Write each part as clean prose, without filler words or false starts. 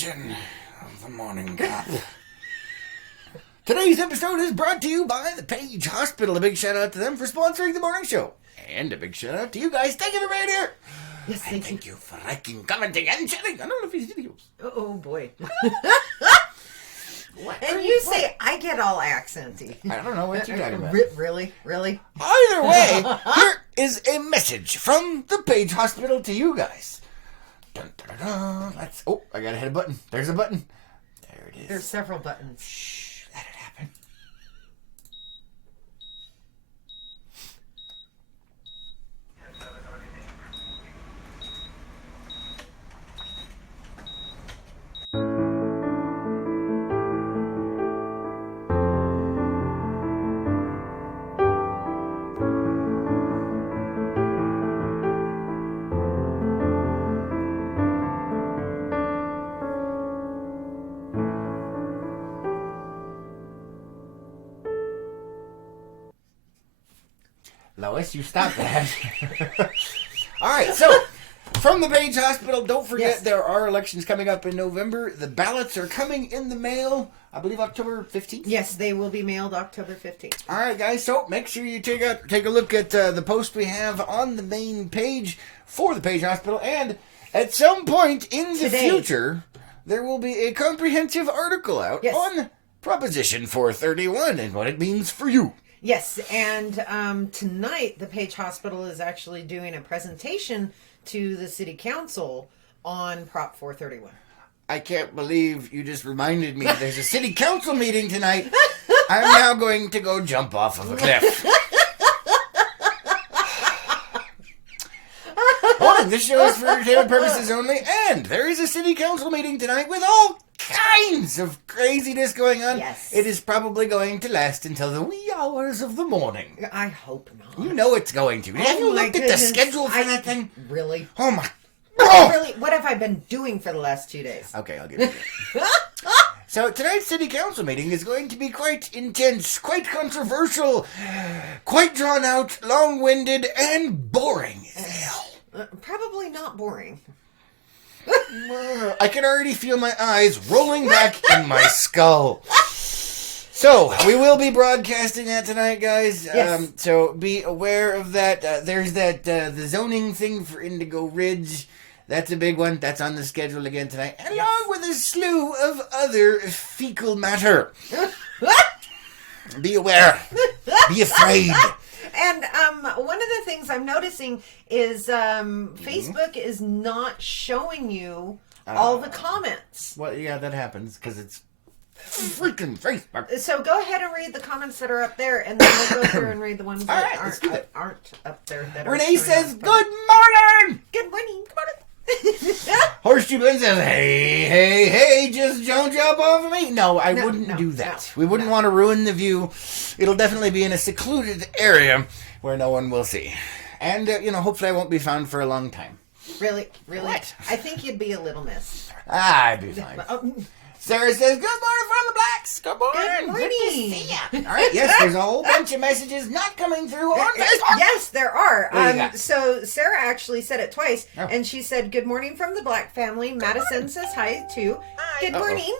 edition of the Morning Cop. Today's episode is brought to you by the Page Hospital. A big shout out to them for sponsoring the morning show. And a big shout out to you guys. Thank you for being here. Yes, thank you for liking, commenting, and sharing. I don't know if he's videos. Oh boy. What? And you say I get all accenty. I don't know what you're talking about. Really? Either way, here is a message from the Page Hospital to you guys. Dun, dun, dun, dun. Oh, I gotta hit a button. There's a button. There it is. There's several buttons. Shh, let it happen. Lois, you stop that. All right, so from the Page Hospital, don't forget there are elections coming up in November. The ballots are coming in the mail, I believe October 15th. Yes, they will be mailed October 15th. All right, guys, so make sure you take a look at the post we have on the main page for the Page Hospital. And at some point in the future, there will be a comprehensive article out on Proposition 431 and what it means for you. Yes, and tonight the Page Hospital is actually doing a presentation to the City Council on Prop 431. I can't believe you just reminded me there's a City Council meeting tonight. I'm now going to go jump off of a cliff. Warning, this show is for entertainment purposes only, and there is a City Council meeting tonight with all kinds of craziness going on. Yes. It is probably going to last until the wee hours of the morning. I hope not. You know it's going to. Have you looked at the schedule for that thing? Really? Oh my... Really? What have I been doing for the last 2 days? Okay, I'll give you that. So tonight's City Council meeting is going to be quite intense, quite controversial, quite drawn out, long-winded, and boring as hell. Probably not boring. I can already feel my eyes rolling back in my skull. So, we will be broadcasting that tonight, guys. Yes. So, be aware of that. There's that, the zoning thing for Indigo Ridge. That's a big one. That's on the schedule again tonight. Along with a slew of other fecal matter. Be aware. Be afraid. And one of the things I'm noticing is Facebook is not showing you all the comments. Well, yeah, that happens because it's freaking Facebook. So go ahead and read the comments that are up there, and then we'll go through and read the ones that aren't up there. That Renee says, "Good morning." Good morning. Good morning. Horseshoe Ben says, hey, just don't jump off of me. No, I wouldn't do that. We wouldn't want to ruin the view. It'll definitely be in a secluded area where no one will see. And, hopefully I won't be found for a long time. Really? What? I think you'd be a little missed. I'd be fine. Sarah says, good morning from the Blacks. Good morning. Good morning. Good to see ya. All right, yes, there's a whole bunch of messages not coming through on Facebook. Yes, there are. What do you got? So Sarah actually said it twice, Oh. and she said, good morning from the Black family. Madison says hi, too. Hi. Good morning.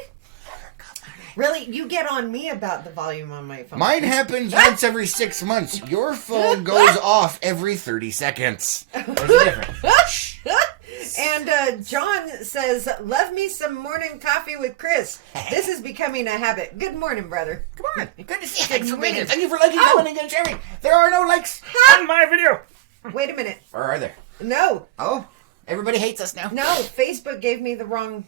Really, you get on me about the volume on my phone. Mine happens once every 6 months. Your phone goes off every 30 seconds. There's a difference. And John says, love me some morning coffee with Chris. This is becoming a habit. Good morning, brother. Good morning. Good to see you. Thanks for morning. being here. Thank you for liking, commenting, and sharing. There are no likes on my video. Wait a minute. Or are there? No. Oh, everybody hates us now. No, Facebook gave me the wrong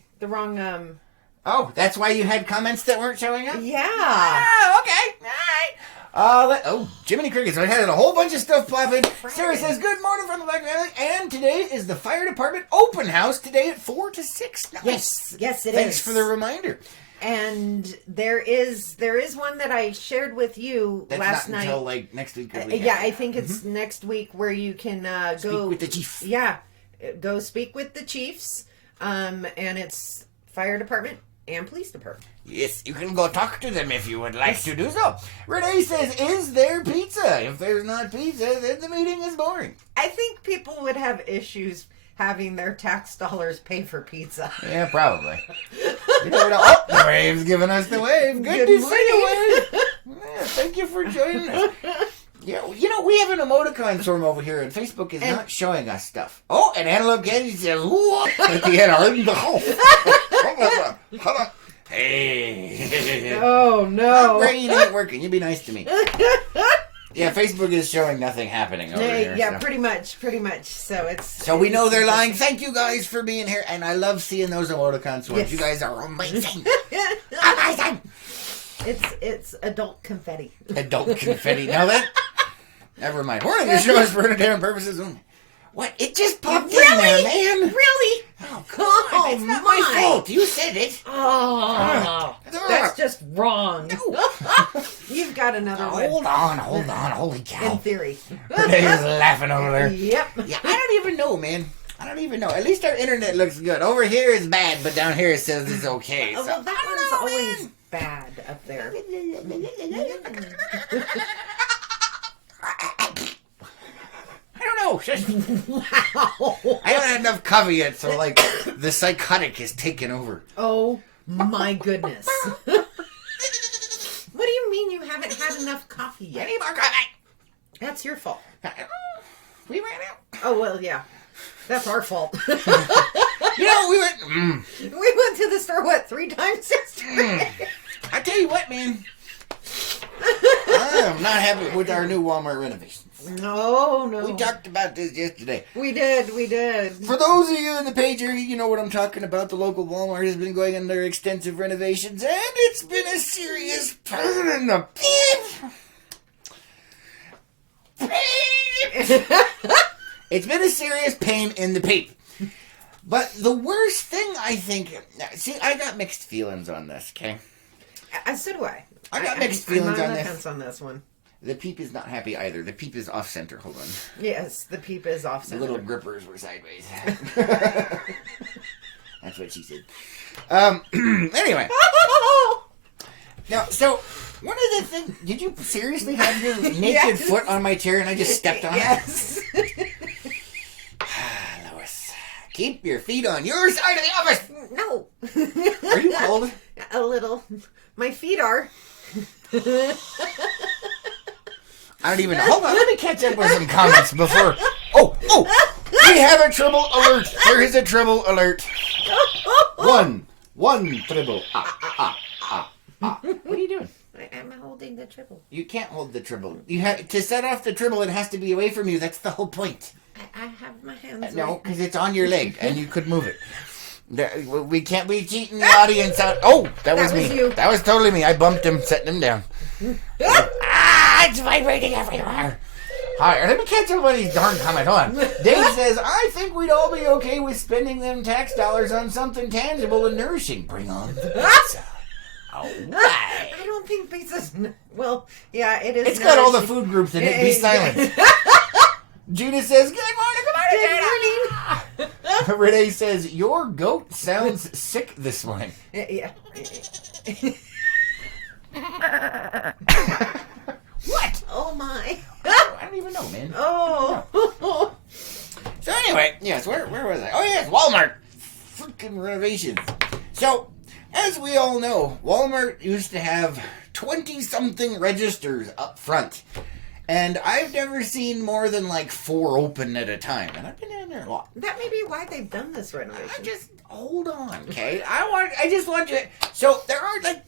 Oh, that's why you had comments that weren't showing up? Yeah. Oh, okay. All right. Jiminy Crickets. I had a whole bunch of stuff popping. Sarah says, good morning from the Black Valley. And today is the fire department open house today at 4 to 6. Nice. Yes, it is. Thanks for the reminder. And there is one that I shared with you last night. Until like next week. Yeah, I think it's next week where you can go speak with the chief. Yeah, go speak with the chiefs. And it's fire department and police department. Yes, you can go talk to them if you would like to do so. Renee says, is there pizza? If there's not pizza, then the meeting is boring. I think people would have issues having their tax dollars pay for pizza. Yeah, probably. You never know. Oh, the wave's giving us the wave. Good to see you, Wave. Yeah, thank you for joining us. Yeah, you know, we have an emoticon storm over here, and Facebook is not showing us stuff. Oh, and Antelope Getty says, what? At the end, in the hole. Hold on. Hey. Oh, no. My brain ain't working. You be nice to me. Yeah, Facebook is showing nothing happening over here. Yeah, so. pretty much. So it's... So we know they're lying. Thank you guys for being here, and I love seeing those emoticon swarms. Yes. You guys are amazing. Amazing. It's adult confetti. Adult confetti. Now that... Never mind. We're on the show for entertainment purposes only. What? It just popped in there, man. Really? Oh, come on. It's not my fault. You said it. Oh, that's just wrong. No. You've got another one. Hold on. Holy cow. In theory. Renee's laughing over there. Yep. Yeah, I don't even know, man. I don't even know. At least our internet looks good. Over here is bad, but down here it says it's okay. So. Well, that one's always bad up there. I don't know. Just, Wow. I haven't had enough coffee yet, so like the psychotic is taking over. Oh my goodness. What do you mean you haven't had enough coffee I yet? need more coffee. That's your fault. We ran out. Oh, well, yeah. That's our fault. You know, we went. We went to the store, 3 times yesterday? I tell you what, man. I am not happy with our new Walmart renovations. No. We talked about this yesterday. We did. For those of you in the page area, you know what I'm talking about. The local Walmart has been going under extensive renovations, and it's been a serious pain in the It's been a serious pain in the peep. But the worst thing, I think... See, I got mixed feelings on this, okay? So do I. I got mixed feelings I'm on on the this. fence on this one. The peep is not happy either. The peep is off-center. Hold on. Yes, the peep is off The center. little grippers were sideways. That's what she said. Anyway. Now, so, one of the things... Did you seriously have your naked foot on my chair and I just stepped on Yes. it? Lois, keep your feet on your side of the office! No. Are you cold? A little. My feet are. I don't even know. Hold on, let me catch up with some comments before... Oh! We have a trouble alert! There is a trouble alert! One trouble. What are you doing? I'm holding the triple. You can't hold the tribble. You have to set off the tribble. It has to be away from you. That's the whole point. I have my hands. No, because it's on your leg and you could move it. We can't be cheating the audience out. Oh, that was me. You. That was totally me. I bumped him, setting him down. It's vibrating everywhere. All right, let me catch up with these darn comments. Hold on. Dave says, I think we'd all be okay with spending them tax dollars on something tangible and nourishing. Bring on the pizza. All right. I don't think pizza's... Well, yeah, it is. It's got all the food groups in it. Be silent. Judith says, good morning, Good morning. Renee says, your goat sounds sick this morning. Yeah. What? Oh, my. I don't even know, man. Oh. So anyway, yes, where was I? Oh, yes, Walmart. Freaking renovations. So, as we all know, Walmart used to have 20-something registers up front. And I've never seen more than like 4 open at a time. And I've been in there a lot. That may be why they've done this renovation. Hold on, okay? I just want you... So,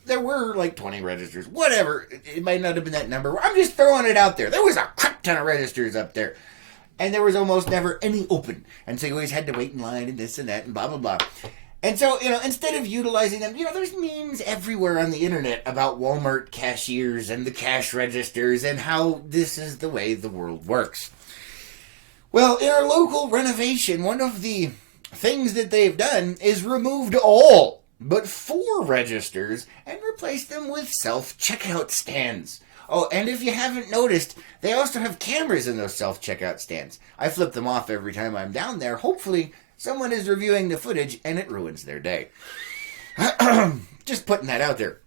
there were like 20 registers. Whatever. It might not have been that number. I'm just throwing it out there. There was a crap ton of registers up there. And there was almost never any open. And so you always had to wait in line and this and that and blah, blah, blah. And so, instead of utilizing them, there's memes everywhere on the internet about Walmart cashiers and the cash registers and how this is the way the world works. Well, in our local renovation, one of the things that they've done is removed all but 4 registers and replaced them with self-checkout stands. Oh, and if you haven't noticed, they also have cameras in those self-checkout stands. I flip them off every time I'm down there. Hopefully, someone is reviewing the footage and it ruins their day. Just putting that out there.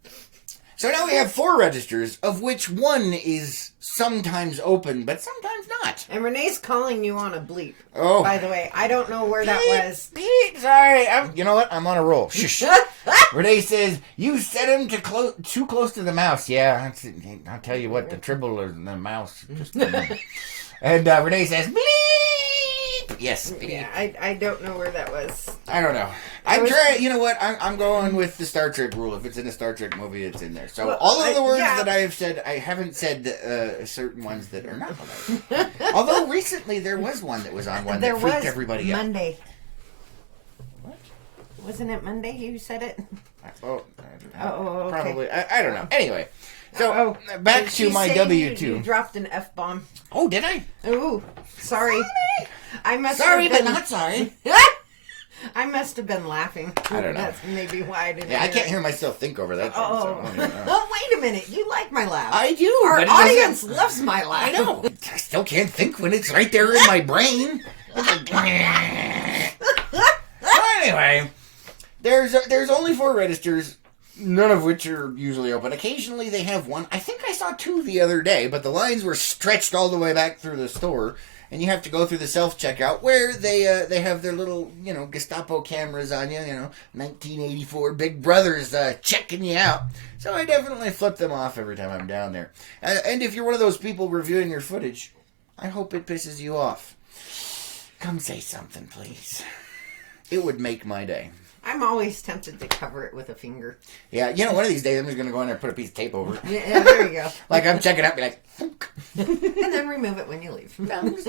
So now we have 4 registers, of which 1 is sometimes open, but sometimes not. not. And Renee's calling you on a bleep. Oh. By the way, I don't know where that was. Beep, sorry. You know what? I'm on a roll. Shush. Renee says, you set him to too close to the mouse. Yeah, I'll tell you what, the tribble or the mouse. And Renee says, bleep. Yes. Bleep. Yeah, I don't know where that was. I don't know. I'm trying. You know what? I'm going with the Star Trek rule. If it's in a Star Trek movie, it's in there. So all of the words that I have said, I haven't said certain ones that are not allowed. Although recently there was one that was on one that freaked everybody out. Monday. What? Wasn't it Monday you said it? Okay. Probably. I don't know. Anyway, so back to my W2. You dropped an F-bomb. Oh, did I? Ooh, sorry. I must. Sorry, but not sorry. I must have been laughing. I don't know. That's maybe why I didn't. Yeah, I can't hear myself think over that. Oh, wait a minute. You like my laugh? I do. Our audience loves my laugh. I know. I still can't think when it's right there in my brain. Anyway, there's only 4 registers, none of which are usually open. Occasionally they have one. I think I saw 2 the other day, but the lines were stretched all the way back through the store. And you have to go through the self-checkout where they have their little, Gestapo cameras on you, 1984 Big Brothers checking you out. So I definitely flip them off every time I'm down there. And if you're one of those people reviewing your footage, I hope it pisses you off. Come say something, please. It would make my day. I'm always tempted to cover it with a finger. Yeah, one of these days I'm just going to go in there and put a piece of tape over it. Yeah, there you go. Like I'm checking out, be like, thunk. And then remove it when you leave. It's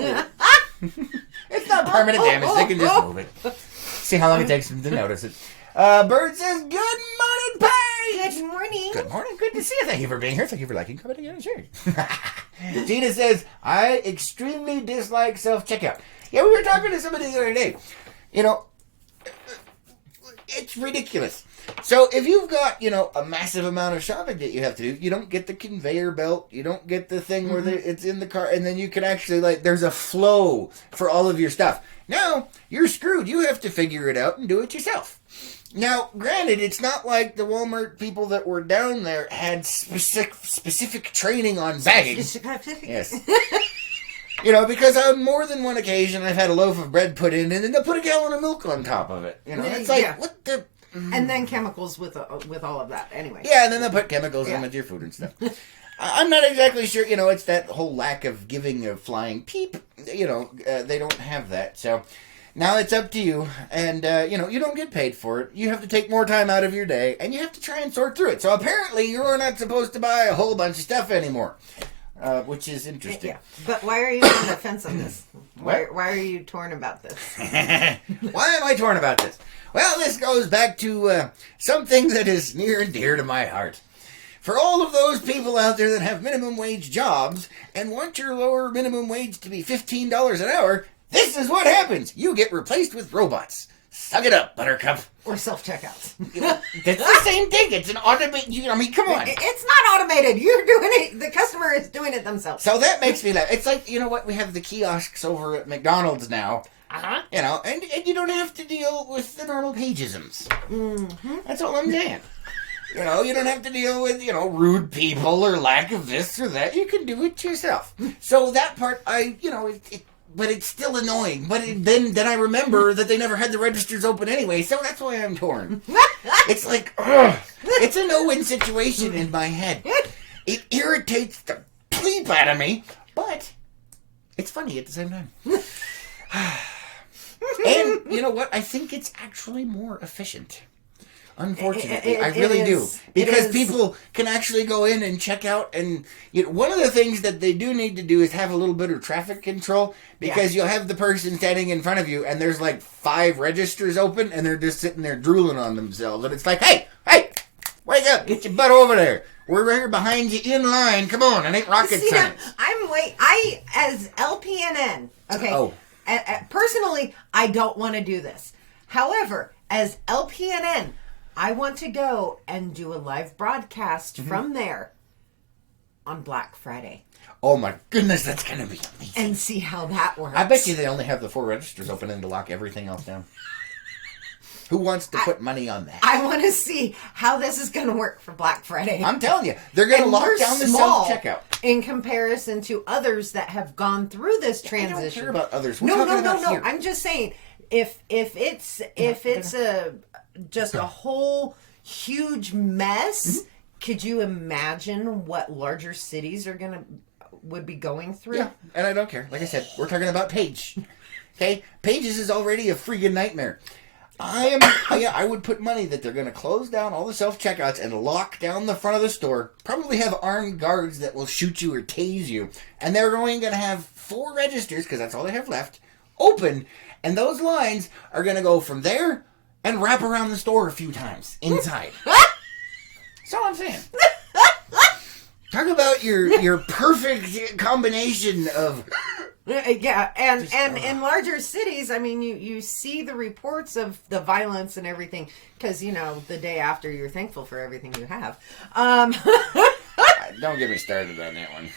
not permanent damage. They can just move it. See how long it takes them to notice it. Bird says, good morning, Paige! Good morning. Good morning. Good to see you. Thank you for being here. Thank you for liking, commenting, and sharing. Gina says, I extremely dislike self-checkout. Yeah, we were talking to somebody the other day. It's ridiculous. So if you've got, a massive amount of shopping that you have to do, you don't get the conveyor belt, you don't get the thing where it's in the car, and then you can actually, there's a flow for all of your stuff. Now, you're screwed. You have to figure it out and do it yourself. Now, granted, it's not like the Walmart people that were down there had specific training on bagging. Yes. Because on more than one occasion, I've had a loaf of bread put in, and then they'll put a gallon of milk on top of it. It's like, what the... And then chemicals with all of that, anyway. Yeah, and then they'll put chemicals in with your food and stuff. I'm not exactly sure, it's that whole lack of giving a flying peep. They don't have that. So now it's up to you, and, you don't get paid for it. You have to take more time out of your day, and you have to try and sort through it. So apparently you're not supposed to buy a whole bunch of stuff anymore. Which is interesting. Yeah. But why are you on the fence on this? Why are you torn about this? Why am I torn about this? Well, this goes back to something that is near and dear to my heart. For all of those people out there that have minimum wage jobs and want your lower minimum wage to be $15 an hour, this is what happens. You get replaced with robots. Suck it up, Buttercup. Or self-checkouts. That's the same thing. It's an automated... come on. It's not automated. You're doing it. The customer is doing it themselves. So that makes me laugh. It's like, we have the kiosks over at McDonald's now. Uh-huh. And you don't have to deal with the normal pageisms. Mm-hmm. That's all I'm saying. You don't have to deal with, rude people or lack of this or that. You can do it yourself. So that part, but it's still annoying. But then I remember that they never had the registers open anyway, so that's why I'm torn. It's like, ugh. It's a no-win situation in my head. It irritates the bleep out of me, but it's funny at the same time. And you know what? I think it's actually more efficient. Unfortunately, I really do. Because people can actually go in and check out. And one of the things that they do need to do is have a little bit of traffic control. Because you'll have the person standing in front of you and there's 5 registers open and they're just sitting there drooling on themselves. And it's like, hey, wake up, get your butt over there. We're right here behind you in line. Come on, it ain't rocket science. I, as LPNN, okay, personally, I don't want to do this. However, as LPNN, I want to go and do a live broadcast from there on Black Friday. Oh my goodness, that's going to be amazing. And see how that works. I bet you they only have the 4 registers open and to lock everything else down. Who wants to put money on that? I want to see how this is going to work for Black Friday. I'm telling you, they're going to lock down the self-checkout. In comparison to others that have gone through this transition. I don't care about others. No. I'm just saying, if it's just a whole huge mess, could you imagine what larger cities would be going through? Yeah, and I don't care. Like I said, we're talking about Paige. Okay, Pages is already a freaking nightmare. I would put money that they're going to close down all the self-checkouts and lock down the front of the store. Probably have armed guards that will shoot you or tase you. And they're going to have 4 registers, because that's all they have left, open. And those lines are going to go from there and wrap around the store a few times inside. That's all I'm saying. Talk about your perfect combination of... Yeah, and in larger cities, I mean, you see the reports of the violence and everything, because, the day after you're thankful for everything you have. Don't get me started on that one.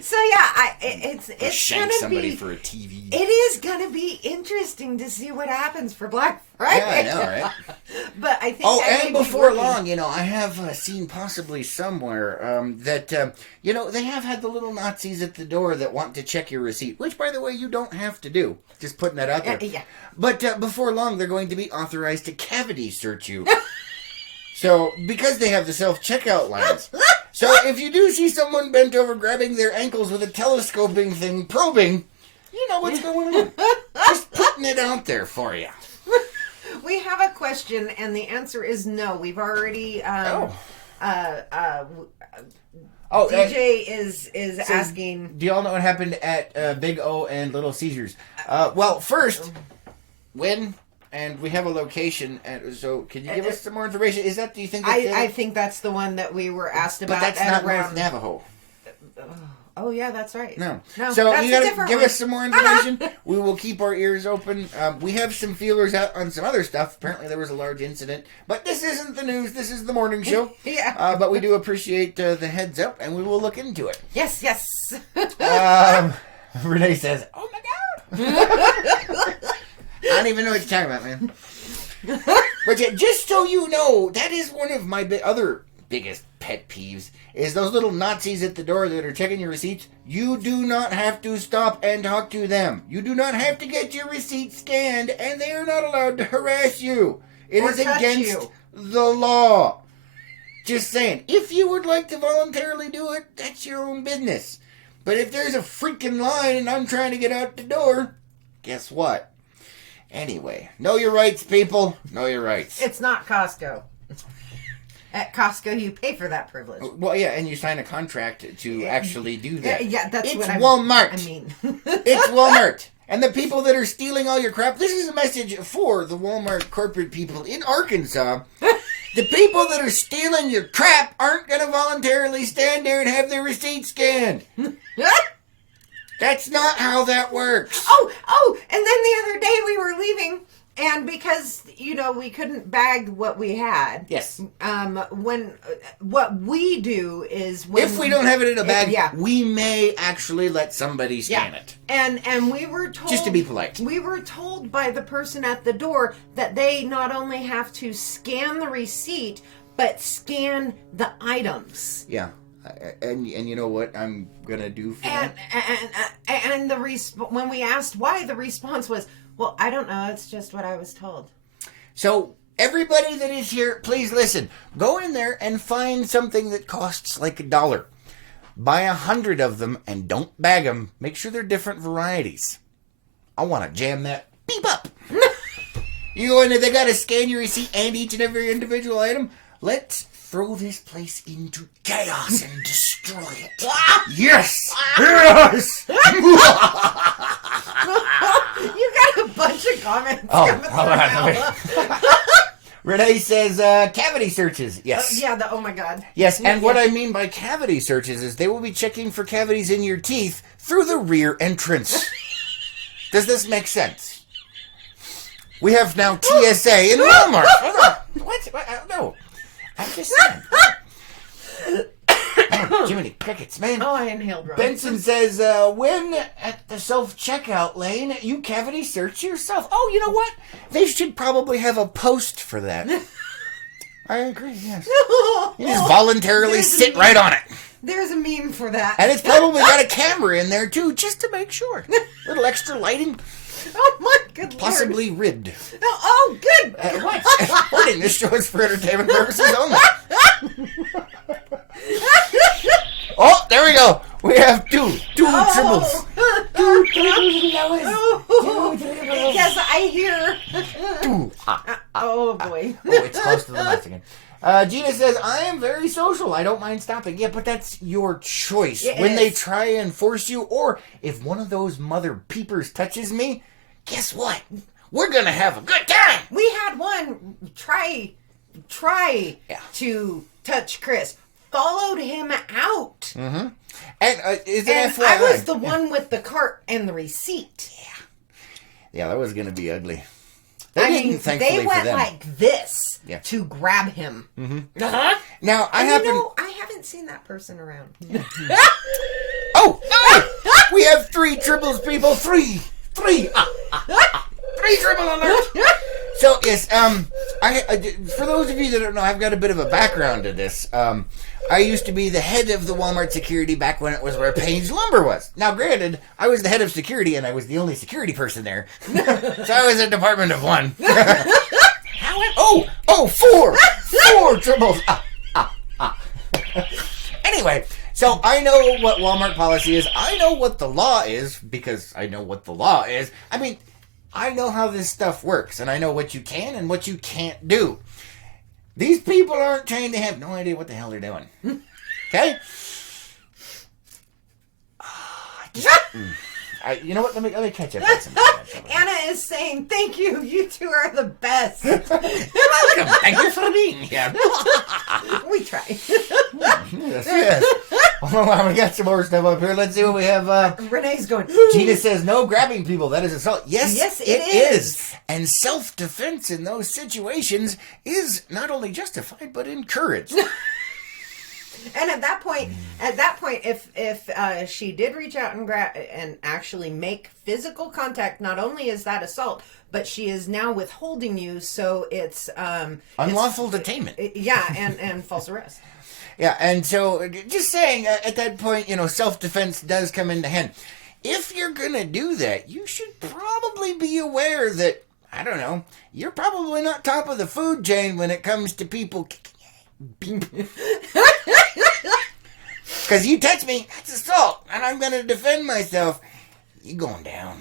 So yeah, it's shank gonna somebody be for a TV. It is gonna be interesting to see what happens for Black Friday. Yeah, I know, right? But I think. Oh, and before long, I have seen possibly somewhere that they have had the little Nazis at the door that want to check your receipt, which, by the way, you don't have to do. Just putting that out there. Yeah. But before long, they're going to be authorized to cavity search you. So, because they have the self-checkout lines. So, if you do see someone bent over grabbing their ankles with a telescoping thing, probing, you know what's going on. Just putting it out there for you. We have a question, and the answer is no. We've already... DJ is asking... Do y'all know what happened at Big O and Little Caesars? Well, first, when... And we have a location, and so can you give us some more information? Is that, do you think that's I think that's the one that we were asked about. But that's not North Navajo. Oh, yeah, that's right. No. So you gotta give us some more information. We will keep our ears open. We have some feelers out on some other stuff. Apparently there was a large incident. But this isn't the news. This is the morning show. Yeah. But we do appreciate the heads up, and we will look into it. Yes. Renee says, oh my God. I don't even know what you're talking about, man. But yeah, just so you know, that is one of my other biggest pet peeves, is those little Nazis at the door that are checking your receipts. You do not have to stop and talk to them. You do not have to get your receipt scanned, and they are not allowed to harass you. It is against the law. Just saying. If you would like to voluntarily do it, that's your own business. But if there's a freaking line and I'm trying to get out the door, guess what? Anyway, know your rights, people. Know your rights. It's not Costco. At Costco, you pay for that privilege. Well, yeah, and you sign a contract to actually do that. Yeah, that's what Walmart. I mean. It's Walmart. And the people that are stealing all your crap, this is a message for the Walmart corporate people in Arkansas. The people that are stealing your crap aren't going to voluntarily stand there and have their receipt scanned. That's not how that works. Oh, and then the other day we were leaving, and because, we couldn't bag what we had. Yes. What we do is when... If we don't have it in a bag, we may actually let somebody scan it. And we were told... Just to be polite. We were told by the person at the door that they not only have to scan the receipt, but scan the items. Yeah. And you know what I'm gonna do for that? And when we asked why, the response was, well, I don't know, it's just what I was told. So everybody that is here, please listen. Go in there and find something that costs like $1. Buy 100 of them and don't bag them. Make sure they're different varieties. I want to jam that beep up. You go in there, they gotta scan your receipt and each and every individual item. Let's throw this place into chaos and destroy it. Yes! Yes! You got a bunch of comments coming through now. Renee says, cavity searches. Yes. Oh my God. Yes, and what I mean by cavity searches is they will be checking for cavities in your teeth through the rear entrance. Does this make sense? We have now TSA in Walmart. What? No. I'm just saying. Oh, Jiminy. crickets, man. Oh, I inhaled wrong. Benson says, when at the self-checkout lane, you cavity search yourself. Oh, you know what? They should probably have a post for that. I agree, yes. You just voluntarily sit right on it. There's a meme for that. And it's probably got a camera in there, too, just to make sure. Little extra lighting. Oh, my good Possibly Lord. ribbed. Oh, good. What? Warning, this show is for entertainment purposes only. Oh, there we go. We have two tribbles. Two tribbles. Yes, I hear. Oh, boy. Oh, it's close to the mouth again. Gina says, I am very social. I don't mind stopping. Yeah, but that's your choice. When they try and force you, or if one of those mother peepers touches me, guess what? We're going to have a good time. We had one try to touch Chris. Followed him out. Mm-hmm. And FYI, I was the one with the cart and the receipt. Yeah, that was going to be ugly. They went like this to grab him. Mm-hmm. Uh-huh. Now, I haven't seen that person around. Oh! We have 3 tribbles, people. 3! 3 tribble alert! So, yes, for those of you that don't know, I've got a bit of a background to this. I used to be the head of the Walmart security back when it was where Page Lumber was. Now, granted, I was the head of security, and I was the only security person there. So I was a department of 1. 4 tribbles. Anyway, so I know what Walmart policy is. I know what the law is, because I know what the law is. I mean, I know how this stuff works, and I know what you can and what you can't do. These people aren't trained. They have no idea what the hell they're doing. Okay? You know what? Let me catch up on some Anna is saying, thank you. You two are the best. You're welcome. Thank you for being here. We try. Yes. Well, we got some more stuff up here. Let's see what we have. Renee's going. Gina says, no grabbing people. That is assault. Yes, it is. And self-defense in those situations is not only justified, but encouraged. And at that point, if she did reach out and actually make physical contact, not only is that assault, but she is now withholding you, so it's unlawful detainment. Yeah, and false arrest. Yeah, and so just saying, at that point, self-defense does come into hand. If you're going to do that, you should probably be aware that, I don't know, you're probably not top of the food chain when it comes to people because you touch me, that's assault, and I'm going to defend myself. You're going down.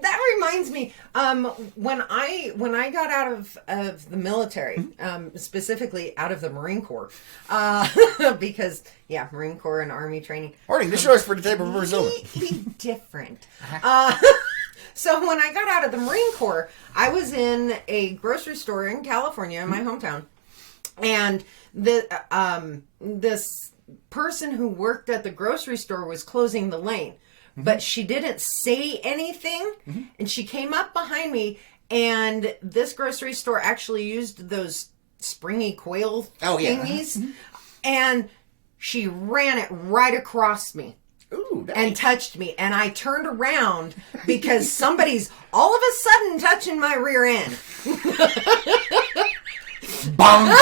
That reminds me, when I got out of the military, specifically out of the Marine Corps, because Marine Corps and Army training. Warning, this show is for the table of completely different. So when I got out of the Marine Corps, I was in a grocery store in California, in my hometown, and this person who worked at the grocery store was closing the lane. But she didn't say anything, and she came up behind me, and this grocery store actually used those springy coil thingies, and she ran it right across me. Ooh, and touched me, and I turned around because somebody's all of a sudden touching my rear end. Bonk!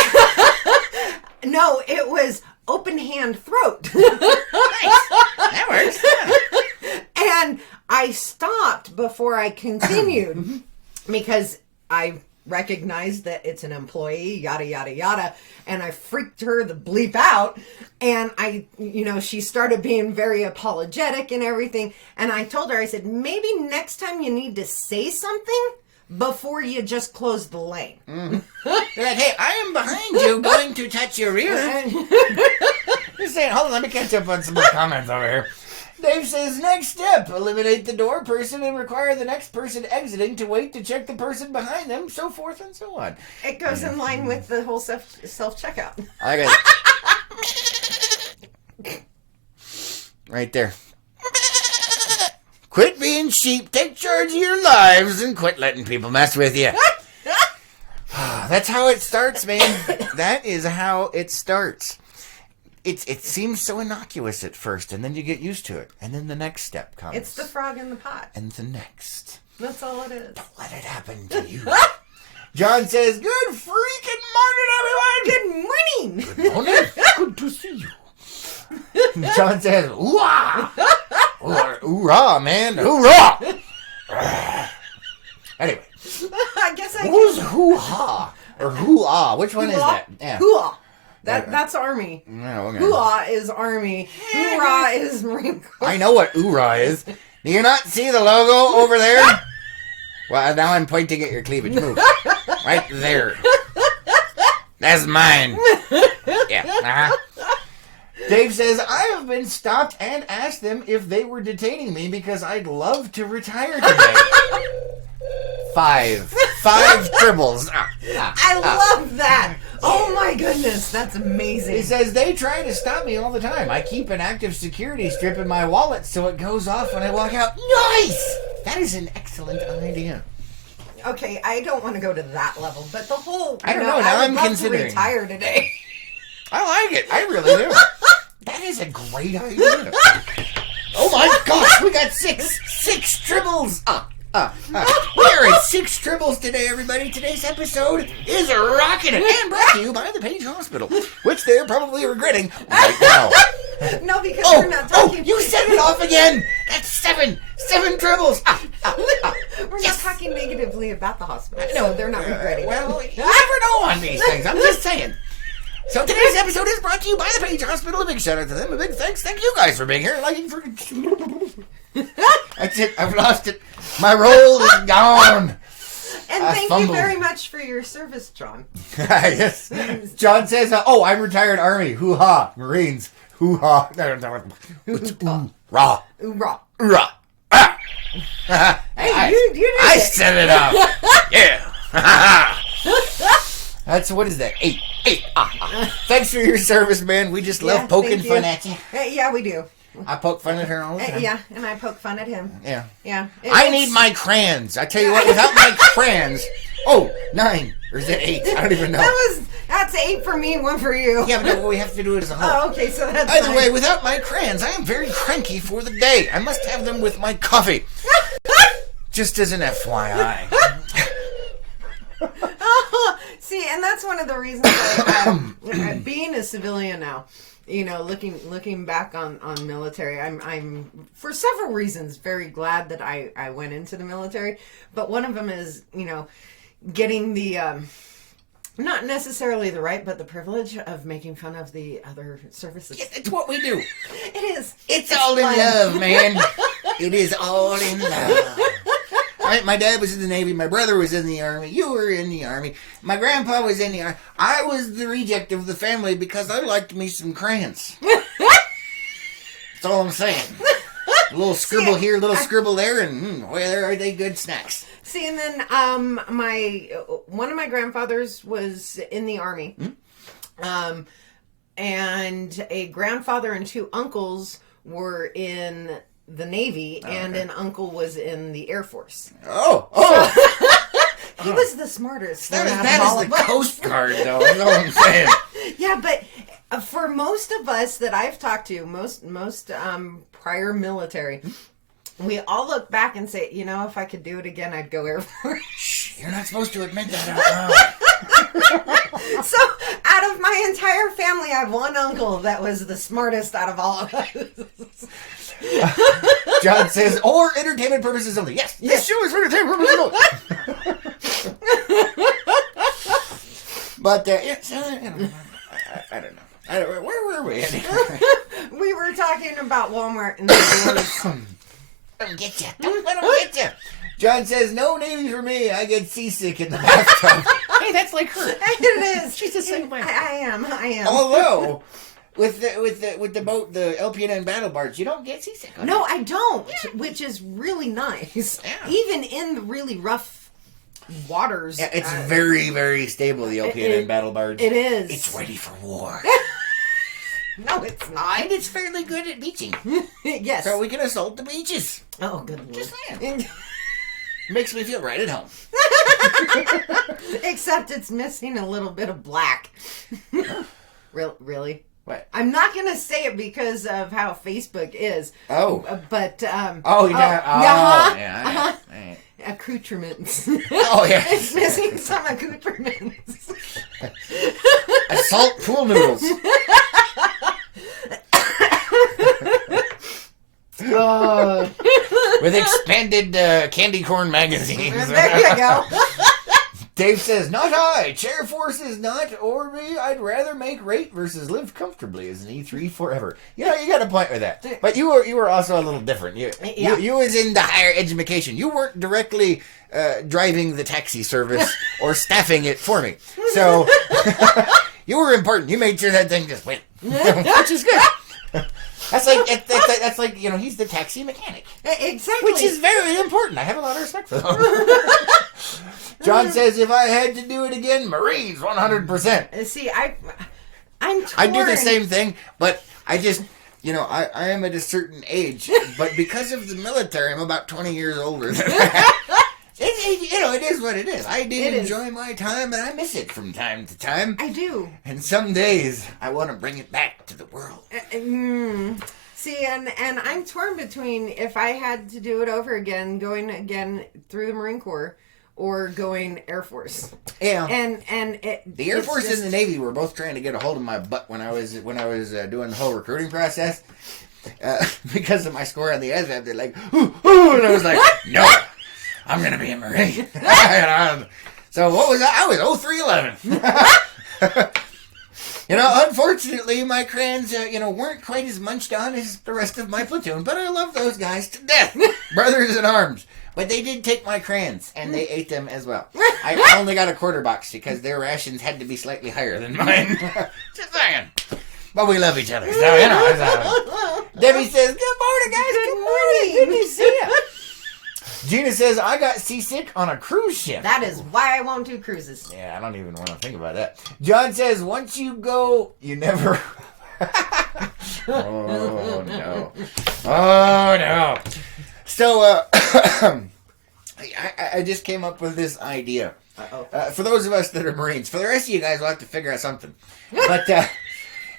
No, it was open hand throat. Nice. That works. Yeah. And I stopped before I continued because I recognized that it's an employee, yada, yada, yada. And I freaked her the bleep out. And she started being very apologetic and everything. And I told her, I said, maybe next time you need to say something before you just close the lane. You're like, hey, I am behind you going to touch your rear end. Just saying, hold on, let me catch up on some more comments over here. Dave says, next step, eliminate the door person and require the next person exiting to wait to check the person behind them, so forth and so on. It goes in line with the whole self-checkout. I got it. Right there. Quit being sheep, take charge of your lives, and quit letting people mess with you. That's how it starts, man. That is how it starts. it seems so innocuous at first, and then you get used to it, and then the next step comes. It's the frog in the pot. And the next. That's all it is. Don't let it happen to you. John says, "Good freaking morning, everyone." Good morning. Good morning. Good to see you. John says, "Hoorah, hoorah, man, hoorah." Anyway, I guess I. who's hoo-ha or hoo-ah? Which one is that? Yeah. Hoo-ah. That's Army. No, okay. Hoo-ah is Army. Hoorah is Marine Corps. I know what hoorah is. Do you not see the logo over there? Well, now I'm pointing at your cleavage. Move. Right there. That's mine. Yeah. Uh-huh. Dave says, "I have been stopped and asked them if they were detaining me because I'd love to retire today." 5 tribbles. I love that. Oh my goodness, that's amazing. He says, "They try to stop me all the time. I keep an active security strip in my wallet so it goes off when I walk out." Nice! That is an excellent idea. Okay, I don't want to go to that level, but the whole... I don't know, now I'm considering. To retire today. I like it. I really do. That is a great idea. Oh my gosh, we got six tribbles. We're at 6 tribbles today, everybody. Today's episode is rocking it, and brought to you by the Page Hospital, which they're probably regretting right now. No, because we're not talking... Oh, you set it off again. That's 7 tribbles. We're not talking negatively about the hospital, so they're not regretting. Well, you never know on these things. I'm just saying. So today's episode is brought to you by the Page Hospital. A big shout out to them. A big thanks. Thank you guys for being here. That's it. I've lost it. My role is gone. And thank you very much for your service, John. Yes. John says, I'm retired Army. Hoo-ha. Marines. Hoo-ha. Rah. Hoorah. Rah. Hey, you did I it. set it up. Yeah. That's, what is that? 8. Thanks for your service, man. We just love poking fun at you. Yeah, we do. I poke fun at her all the time. Yeah, and I poke fun at him. Yeah. Yeah. I need my crayons. I tell you what, without my crayons... 9. Or is it 8? I don't even know. That's 8 for me and 1 for you. Yeah, but no, we have to do it as a whole. Oh, okay, so that's Either way, without my crayons, I am very cranky for the day. I must have them with my coffee. Just as an FYI. See, and that's one of the reasons that being a civilian now, you know, looking back on military, I'm for several reasons very glad that I went into the military. But one of them is, you know, getting the not necessarily the right, but the privilege of making fun of the other services. Yeah, it's what we do. It is. It's all in love, man. It is all in love. Right? My dad was in the Navy. My brother was in the Army. You were in the Army. My grandpa was in the Army. I was the reject of the family because I liked me some crayons. That's all I'm saying. A little scribble here, a little scribble there, and boy, are they good snacks. See, and then one of my grandfathers was in the Army, and a grandfather and 2 uncles were in the Navy, and an uncle was in the Air Force. He was the smartest. That is the Coast Guard, though. That's all I'm saying. Yeah, but for most of us that I've talked to, most prior military, we all look back and say, you know, if I could do it again, I'd go Air Force. Shh, you're not supposed to admit that out loud. So, out of my entire family, I have one uncle that was the smartest out of all of us. John says, or entertainment purposes only. Yes, this show is for entertainment purposes only. But, I don't know. Where were we? We were talking about Walmart and the doors. I don't get you. John says, no Navy for me. I get seasick in the bathtub. Hey, that's like her. It is. She's the same way. I am. Although, with the boat, the LPNN battle barge, you don't get seasick on No, it. I don't, which is really nice. Yeah. Even in the really rough waters. Yeah, it's very, very stable, the LPNN battle barge. It is. It's ready for war. No, it's not. And it's fairly good at beaching. Yes. So we can assault the beaches. Oh, good Lord. Just saying. Makes me feel right at home. Except it's missing a little bit of black. Really? What? I'm not going to say it because of how Facebook is. Oh. But, yeah. Accoutrements. Oh, yeah. It's missing some accoutrements. Assault pool noodles. With expanded candy corn magazines. There you go. Dave says, not I. Chair Force is not, or me. I'd rather make rate versus live comfortably as an E3 forever. You know, you got a point with that. But you were also a little different. You was in the higher education. You weren't directly driving the taxi service or staffing it for me. So you were important. You made sure that thing just went, which is good. That's like he's the taxi mechanic. Exactly. Which is very important. I have a lot of respect for them. John says, if I had to do it again, Marines, 100%. See, I'm torn. I do the same thing, but I just, I am at a certain age, but because of the military, I'm about 20 years older than that. It is what it is. I did enjoy my time, and I miss it from time to time. I do. And some days, I want to bring it back to the world. See, and I'm torn between if I had to do it over again, going again through the Marine Corps, or going Air Force. Yeah. And the Air Force and the Navy were both trying to get a hold of my butt when I was doing the whole recruiting process. Because of my score on the ASVAB, they're like, ooh, and I was like, no, I'm going to be a Marine. So what was I? I was 0311. Unfortunately, my crayons, weren't quite as munched on as the rest of my platoon, but I love those guys to death. Brothers in arms. But they did take my crayons, and they ate them as well. I only got a quarter box because their rations had to be slightly higher than mine. Just saying. But we love each other, so, Debbie says, good morning, guys. Good morning. Good to see you. Gina says, I got seasick on a cruise ship. That is why I won't do cruises. Yeah, I don't even want to think about that. John says, once you go, you never... Oh, no. Oh, no. So, I just came up with this idea. For those of us that are Marines, for the rest of you guys, we'll have to figure out something. But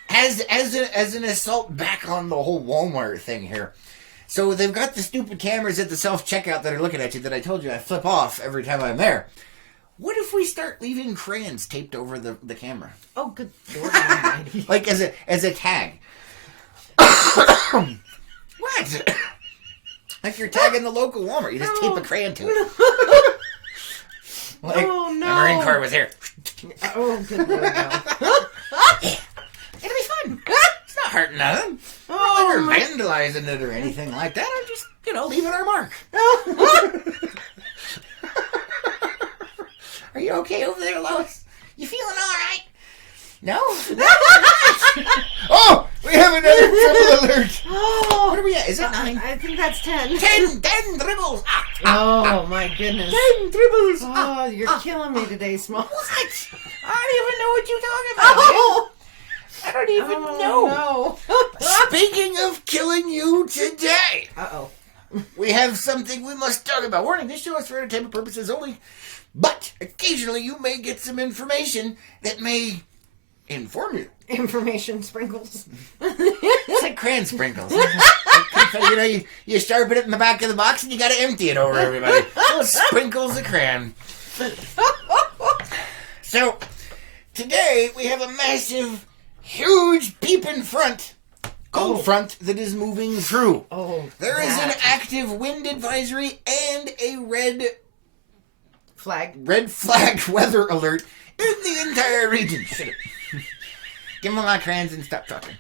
as an assault back on the whole Walmart thing here, so they've got the stupid cameras at the self-checkout that are looking at you that I told you I flip off every time I'm there. What if we start leaving crayons taped over the camera? Oh, good Lord Almighty. Like as a tag. What? Like you're tagging the local Walmart. You just tape a crayon to it. Like, oh, no. The Marine Corps was here. Oh, good Lord, no. Yeah. It'll be fun. It's not hurting nothing. We're not vandalizing it or anything like that. I'm just, leaving our mark. Are you okay over there, Lois? You feeling all right? No? Oh! We have another triple alert! Oh, what are we at? Is it 9? I think that's 10. 10 dribbles! Oh, my goodness. 10 dribbles! Oh, you're killing me today, Small. What? I don't even know what you're talking about. Oh! I don't even know. No. Speaking of killing you today. Uh-oh. We have something we must talk about. Warning, this show is for entertainment purposes only. But occasionally you may get some information that may inform you. Information sprinkles. It's like crayon sprinkles. You sharpen it in the back of the box and you got to empty it over everybody. Little sprinkles of crayon. So, today we have a massive, huge peeping front. Cold front that is moving through. Oh, there is an active wind advisory and a red flag weather alert in the entire region. Give me my crayons and stop talking.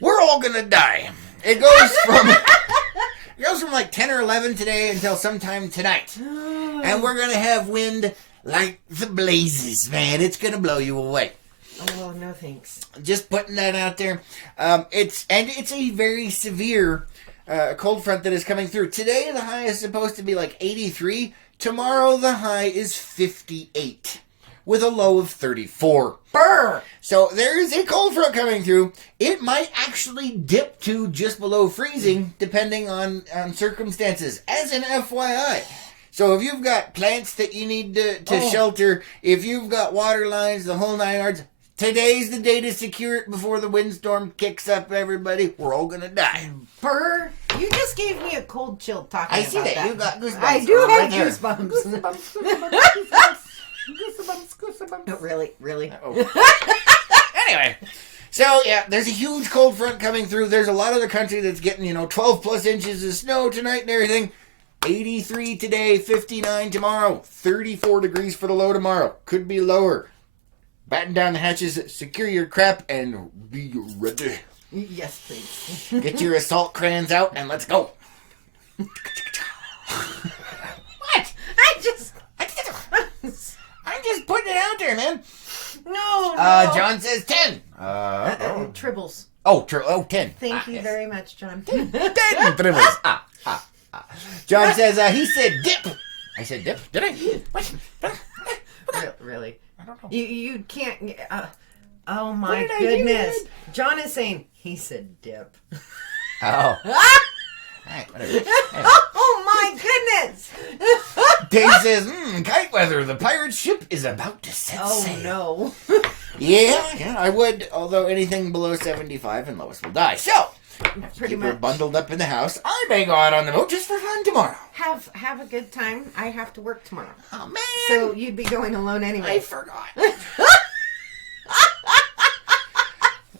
We're all gonna die. It goes from like 10 or 11 today until sometime tonight. And we're gonna have wind like the blazes, man. It's gonna blow you away. Oh, no thanks. Just putting that out there. It's a very severe cold front that is coming through. Today the high is supposed to be like 83. Tomorrow the high is 58 with a low of 34. Brr! So there is a cold front coming through. It might actually dip to just below freezing depending on circumstances. As an FYI. So if you've got plants that you need to shelter, if you've got water lines, the whole 9 yards, Today's the day to secure it before the windstorm kicks up, everybody. We're all gonna die. Burr, you just gave me a cold chill talking I about see that. that. You got goosebumps. I do have there. goosebumps. Goosebumps. Really? Anyway, so yeah, there's a huge cold front coming through. There's a lot of the country that's getting, 12 plus inches of snow tonight and everything. 83 today, 59 tomorrow, 34 degrees for the low tomorrow. Could be lower. Batten down the hatches, secure your crap, and be ready. Yes, please. Get your assault crayons out and let's go. What? I'm just putting it out there, man. No. John says 10. Tribbles. 10. Thank you yes. very much, John. 10 tribbles. John says, he said dip. I said dip? Did I? What? Really? I don't know. You can't. Oh my goodness. John is saying he said dip. Oh. Alright, whatever. Anyway. Oh my goodness. Dave says, kite weather. The pirate ship is about to set sail. No. Yeah, I would. Although anything below 75 and Lois will die. So, Pretty keep her much. bundled up in the house. I may go out on the boat just for fun tomorrow. Have a good time. I have to work tomorrow. Oh, man. So you'd be going alone anyway. I forgot.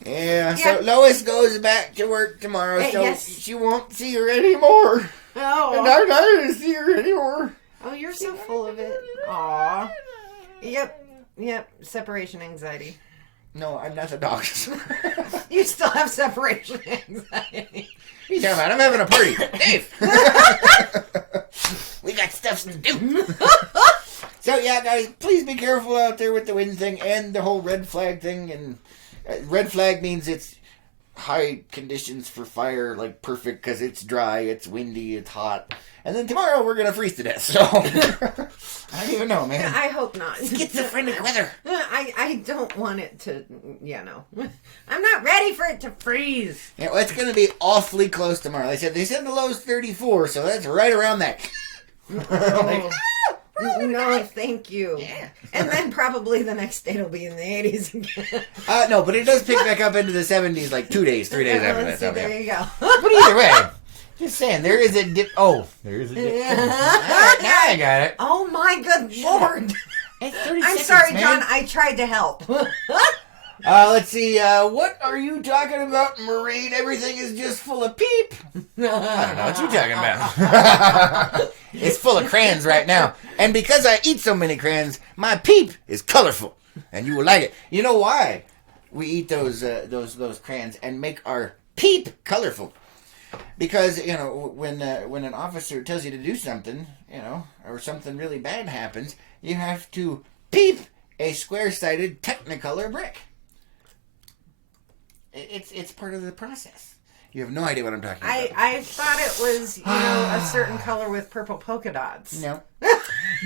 Yeah, so Lois goes back to work tomorrow, so yes. she won't see her anymore. And Oh. I'm not going to see her anymore. Oh, you're so full of it. Aw. Yep. Separation anxiety. No, I'm not the dog. You still have separation anxiety. He's talking about, I'm having a party. Dave! We got stuff to do. So, yeah, guys, please be careful out there with the wind thing and the whole red flag thing. And red flag means it's high conditions for fire, like perfect, because it's dry, it's windy, it's hot. And then tomorrow we're going to freeze to death. So, I don't even know, man. I hope not. Schizophrenic weather. I don't want it to, no. I'm not ready for it to freeze. Yeah, well, it's going to be awfully close tomorrow. They said the low's 34, so that's right around that. No, thank you. Yeah. And then probably the next day it'll be in the 80s again. No, but it does pick back up into the 70s like 2 days, 3 days after that. So, There you go. But either way, just saying, there is a dip. Oh, there is a dip. All right, now I got it. Oh my good lord. It's 30 I'm seconds, sorry, man. John. I tried to help. Let's see. What are you talking about, Maureen? Everything is just full of peep. I don't know what you're talking about. It's full of crayons right now. And because I eat so many crayons, my peep is colorful. And you will like it. You know why we eat those crayons and make our peep colorful? Because, when an officer tells you to do something, or something really bad happens, you have to peep a square-sided Technicolor brick. It's part of the process. You have no idea what I'm talking about. I thought it was, a certain color with purple polka dots. No.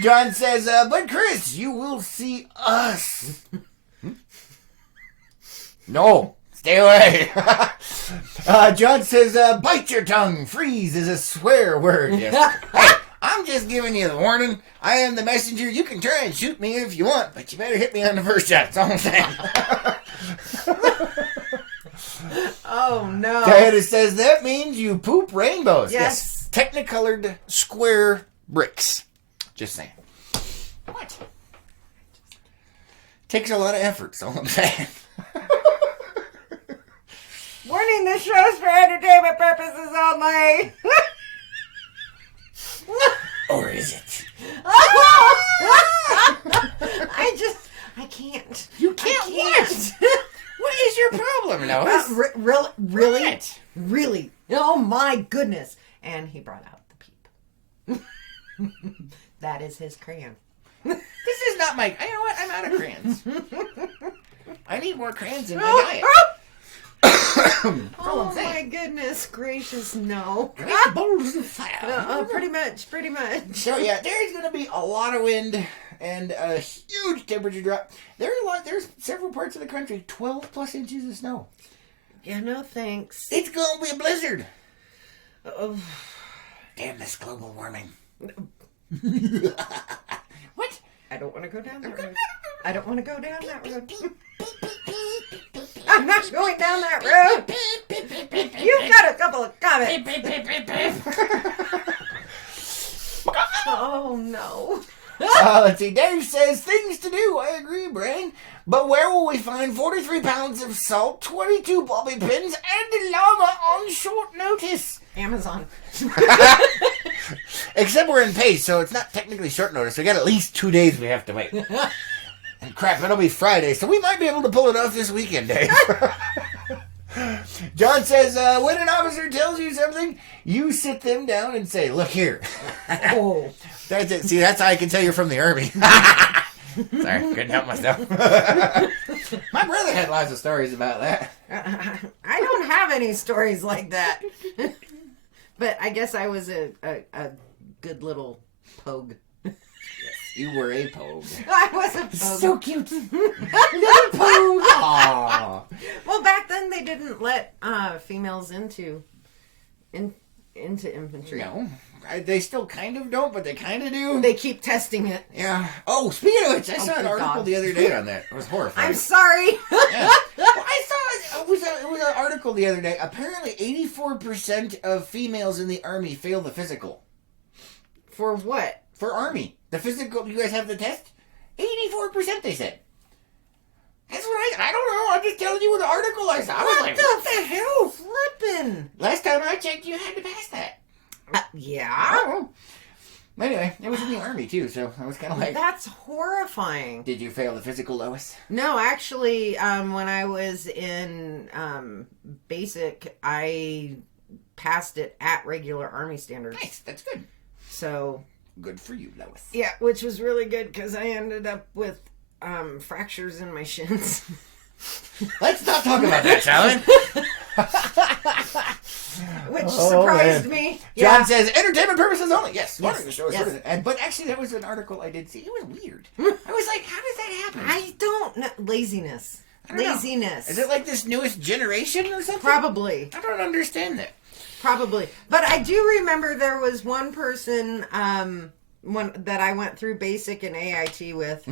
John says, but Chris, you will see us. No. Stay away. John says, bite your tongue. Freeze is a swear word. Yes. Hey, I'm just giving you the warning. I am the messenger. You can try and shoot me if you want, but you better hit me on the first shot. That's all I'm saying. Oh, no. Diana says, that means you poop rainbows. Yes. Technicolored square bricks. Just saying. What? Takes a lot of effort, that's all I'm saying. Warning, this show's for entertainment purposes only. Or is it? I can't. You can't what? What is your problem, Lois? Really? What? Really? Oh my goodness. And he brought out the peep. That is his crayon. This is not my... You know what? I'm out of crayons. I need more crayons in my diet. Oh my goodness gracious, no. Bowls of fire. Pretty much. So yeah, there's going to be a lot of wind and a huge temperature drop. There's several parts of the country, 12 plus inches of snow. Yeah, no thanks. It's going to be a blizzard. Damn this global warming. What? I don't want to go down that road. I'm not going down that road. You've got a couple of comments. Oh, no. Let's see. Dave says, things to do. I agree, Brain. But where will we find 43 pounds of salt, 22 bobby pins, and a llama on short notice? Amazon. Except we're in Pace, so it's not technically short notice. We got at least 2 days we have to wait. And crap, it'll be Friday, so we might be able to pull it off this weekend, Dave. John says, when an officer tells you something, you sit them down and say, look here. Oh. That's it. See, that's how I can tell you're from the Army. Sorry, couldn't help myself. My brother had lots of stories about that. I don't have any stories like that. But I guess I was a good little pogue. You were a pogue. I was a pogue. So cute. Little pogue. Aww. Well, back then they didn't let females into infantry. No. They still kind of don't, but they kind of do. They keep testing it. Yeah. Oh, speaking of which, I saw an article the other day on that. It was horrifying. I'm sorry. Yeah. Well, I saw it was an article the other day. Apparently, 84% of females in the Army fail the physical. For what? For Army. The physical, you guys have the test? 84%, they said. That's what I don't know. I'm just telling you what the article I saw. I was like, what the hell? Flippin'. Last time I checked, you had to pass that. Yeah. Oh. Anyway, it was in the Army, too, so I was kind of like... That's horrifying. Did you fail the physical, Lois? No, actually, when I was in basic, I passed it at regular Army standards. Nice, that's good. So... Good for you, Lois. Yeah, which was really good because I ended up with fractures in my shins. Let's not talk about that, shall we? Which surprised me. John says, entertainment purposes only. Yes. Yes. The show is Yes. but actually, that was an article I did see. It was weird. I was like, how does that happen? I don't know. Laziness. I don't know. Laziness. Is it like this newest generation or something? Probably. I don't understand that. Probably. But I do remember there was one person one that I went through basic and AIT with.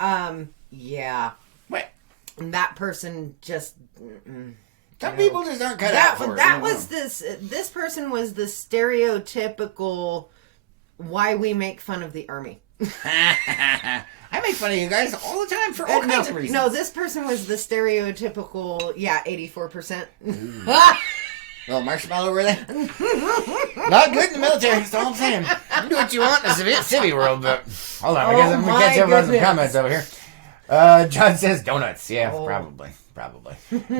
Mm-hmm. Yeah. What? And that person just... Some people just aren't cut out for it. That was this person was the stereotypical why we make fun of the Army. I make fun of you guys all the time for all kinds of reasons. No, this person was the stereotypical, 84%. Little marshmallow over there? Not good in the military, that's all I'm saying. You do what you want in the civvy world, but... Hold on, I guess I'm going to catch up on some comments over here. John says donuts. Yeah, probably.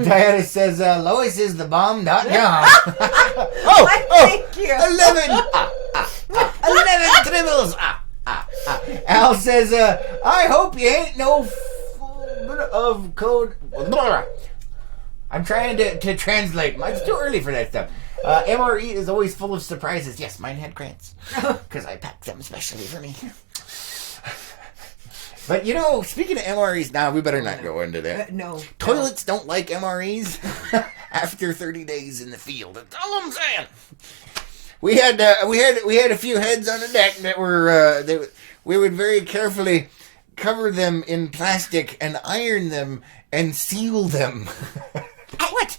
Diana says, Lois is the bomb.com. Thank you. 11 tribbles. Al says, I hope you ain't no fool of code. I'm trying to translate. It's too early for that stuff. MRE is always full of surprises. Yes, mine had grants. Because I packed them especially for me. But, speaking of MREs, we better not go into that. No. Toilets don't like MREs after 30 days in the field. That's all I'm saying. We had a few heads on the deck that were, we would very carefully cover them in plastic and iron them and seal them. What?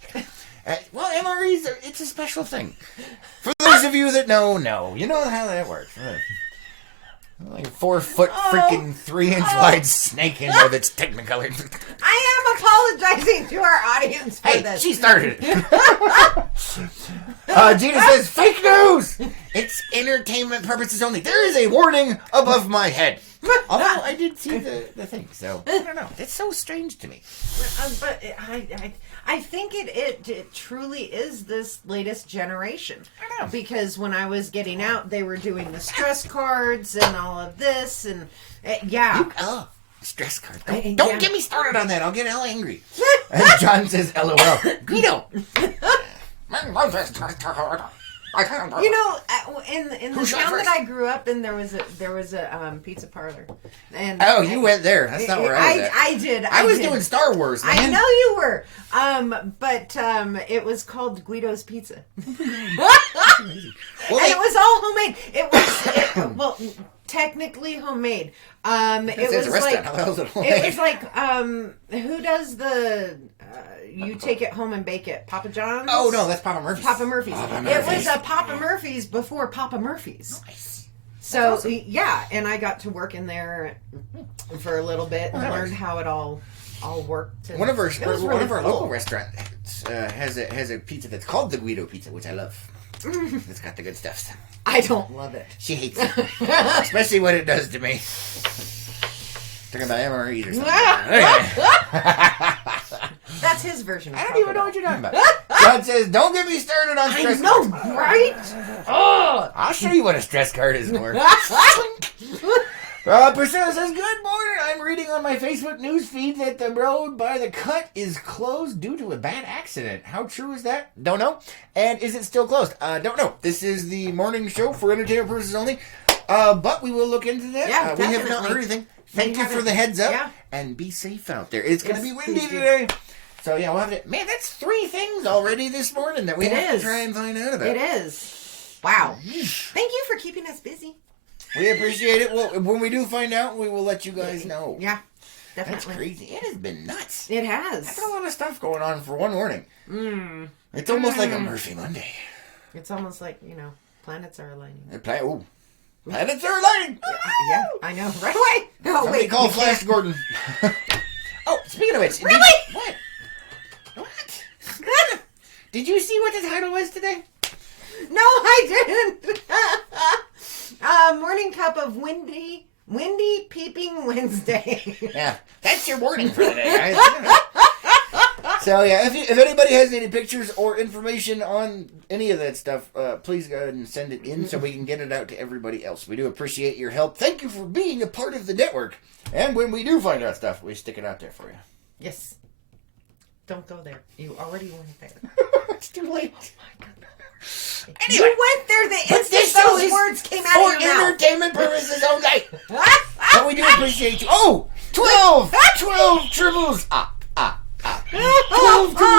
Well, MREs, it's a special thing. For those of you that know, you know how that works. Like a 4-foot freaking 3-inch wide snake in there that's technicolored. I am apologizing to our audience for this. She started it. Gina says, fake news! It's entertainment purposes only. There is a warning above my head. Although I did see the thing, so I don't know. It's so strange to me. But I think it truly is this latest generation. I know. Because when I was getting out, they were doing the stress cards and all of this, and stress cards. Don't get me started on that. I'll get hell angry. And John says, LOL. Guido. In the town that I grew up in, there was a pizza parlor. And you went there. That's not where I was at. I did. I was doing Star Wars, man. I know you were. But it was called Guido's Pizza. And it was all homemade. It was technically homemade. It was like who does the you take it home and bake it? Papa John's? Oh no, that's Papa Murphy's. Papa Murphy's. It was a Papa Murphy's before Papa Murphy's. Nice. So awesome. Yeah, and I got to work in there for a little bit and learned how it all worked. One of our local restaurants has a pizza that's called the Guido pizza, which I love. It's got the good stuff. I don't love it. She hates it, especially what it does to me. Talking about MREs or something. That's his version. I don't even know what you're talking about. John says, "Don't get me started on stress." I know, right? Oh, I'll show you what a stress card is more. Priscilla says, "Good morning. I'm reading on my Facebook news feed that the road by the cut is closed due to a bad accident. How true is that? Don't know. And is it still closed? Don't know. This is the morning show for entertainment purposes only. But we will look into that. Yeah, we have not heard anything. Thank you for the heads up. Yeah. And be safe out there. It's going to be windy today. So yeah, we'll have to. Man, that's 3 things already this morning that we have to try and find out about. It is. Wow. Thank you for keeping us busy. We appreciate it. Well, when we do find out, we will let you guys know. Yeah, definitely. That's crazy. It has been nuts. It has. That's a lot of stuff going on for one morning. It's almost like a Murphy Monday. It's almost like, planets are aligning. Planets are aligning. Yeah, I know. Right away. No, Somebody call Flash Gordon. Oh, speaking of which. Really? What? Did you see what the title was today? No, I didn't. Morning cup of windy peeping Wednesday. Yeah, that's your morning for the day. So yeah, if anybody has any pictures or information on any of that stuff, please go ahead and send it in so we can get it out to everybody else. We do appreciate your help. Thank you for being a part of the network. And when we do find out stuff, we stick it out there for you. Yes. Don't go there. You already went there. It's too late. Oh my God. Anyway, you went there the instant those words came out of your mouth. For entertainment purposes only. But we do appreciate you. Oh, 12 triples. 12 triples.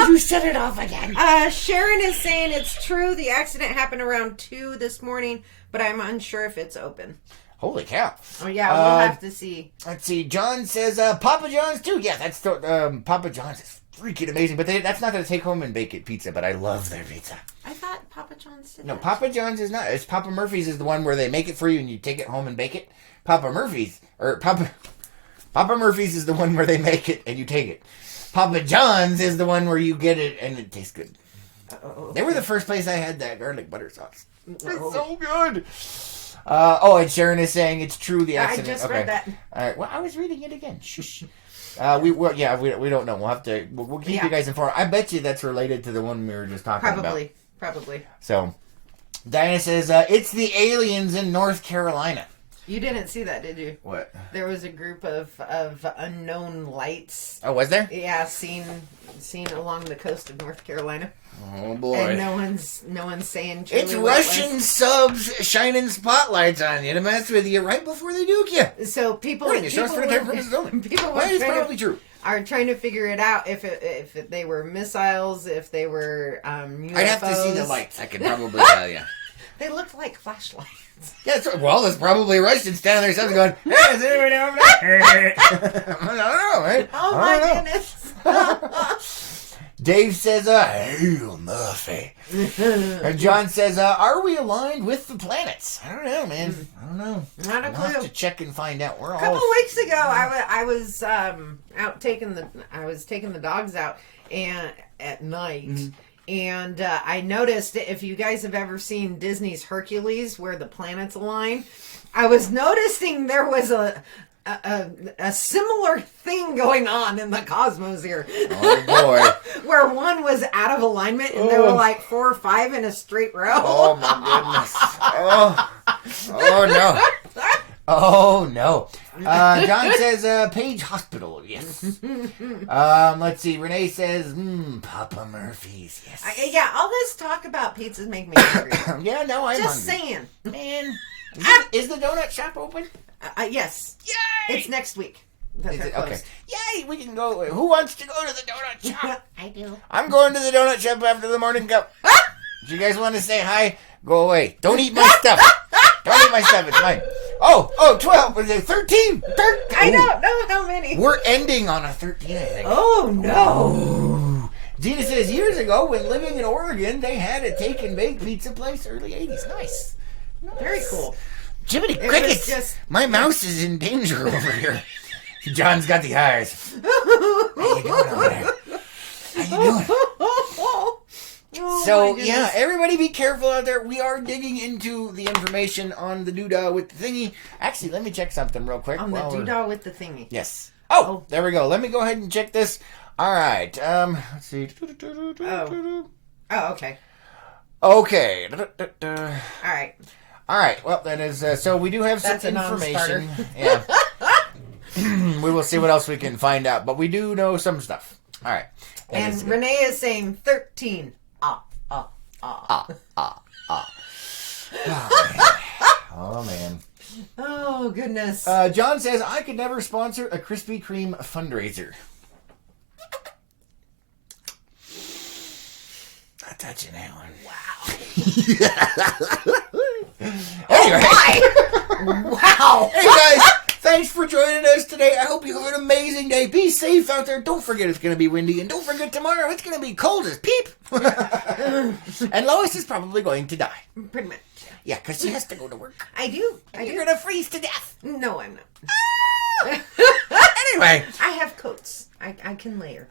You set it off again. Sharon is saying it's true. The accident happened around 2 this morning, but I'm unsure if it's open. Holy cow. Oh, yeah, we'll have to see. Let's see. John says Papa John's, too. Yeah, that's Papa John's is freaking amazing. But that's not the take home and bake it pizza, but I love their pizza. I thought Papa John's did No, that. Papa John's is not. It's Papa Murphy's is the one where they make it for you and you take it home and bake it. Papa Murphy's is the one where they make it and you take it. Papa John's is the one where you get it and it tastes good. They were the first place I had that garlic butter sauce. It's so good. And Sharon is saying it's true. The accident. I just read that. All right. Well, I was reading it again. Shush. We don't know. We'll keep you guys informed. I bet you that's related to the one we were just talking about. Probably. So, Diana says it's the aliens in North Carolina. You didn't see that, did you? What? There was a group of unknown lights. Oh, was there? Yeah, seen along the coast of North Carolina. Oh boy! And no one's saying. It's Russian subs shining spotlighs on you to mess with you right before they nuke you. So people are trying to figure it out if they were missiles, if they were UFOs. I'd have to see the lights. I could probably tell you. They looked like flashlights. Yeah, there's probably Russians standing there, something going, "Hey, is anybody over there?" I don't know, right? Oh my goodness. Dave says, "Hey, Murphy." And John says, "Are we aligned with the planets?" I don't know, man. I don't know. Not a clue. We'll have to check and find out. A couple weeks ago, I was out taking the dogs out and at night. Mm-hmm. And I noticed, if you guys have ever seen Disney's Hercules, where the planets align, I was noticing there was a similar thing going on in the cosmos here. Oh boy! Where one was out of alignment, and there were like 4 or 5 in a straight row. Oh my goodness! Oh no! Oh no! John says Page Hospital. Yes. Let's see. Renee says Papa Murphy's. Yes. All this talk about pizzas make me hungry. Yeah, no, I'm just hungry. saying. Man, is the donut shop open? Yes. Yay! It's next week. Okay. Yay! We can go. Who wants to go to the donut shop? I do. I'm going to the donut shop after the morning cup. Do you guys want to say hi? Go away. Don't eat my stuff. Don't eat my stuff. It's mine. Oh, 12. Was it 13? I don't know how many. We're ending on a 13, I think. Oh, no. Gina says, years ago, when living in Oregon, they had a take-and-bake pizza place, early 80s. Nice. Very cool. Jiminy crickets. My mouse is in danger over here. John's got the eyes. How you doing over there? How you doing? So, yeah, everybody be careful out there. We are digging into the information on the doodah with the thingy. Actually, let me check something real quick. On the doodah with the thingy. Yes. Oh, there we go. Let me go ahead and check this. All right. Let's see. Oh, okay. Okay. All right. Well, that is... so we do have some information. Non-starter. Yeah. We will see what else we can find out. But we do know some stuff. All right. And Renee is saying 13. Oh, man. Oh, goodness. John says, I could never sponsor a Krispy Kreme fundraiser. Not touching that one. Wow. Anyway. Wow. Hey, guys. Thanks for joining us today. I hope you have an amazing day. Be safe out there. Don't forget it's going to be windy. And don't forget tomorrow it's going to be cold as peep. And Lois is probably going to die. Pretty much. Yeah, because she has to go to work. I do. You're going to freeze to death. No, I'm not. Anyway. I have coats. I can layer.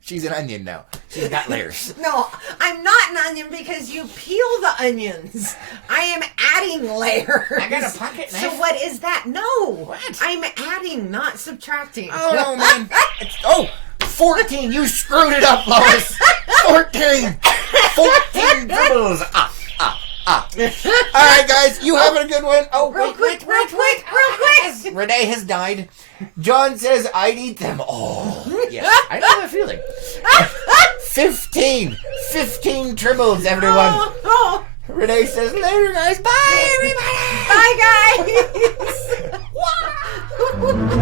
She's an onion now. She's got layers. No, I'm not an onion because you peel the onions. I am adding layers. I got a pocket knife. So what is that? No. What? I'm adding, not subtracting. Oh, no, man. 14. You screwed it up, Lois. 14. 14 dribbles. All right, guys. You having a good one? Oh, real quick. Renee has died. John says, I'd eat them all. Yes, I know that feeling. 15 tribbles, everyone. Oh. Renee says, later, guys. Bye, everybody. Bye, guys.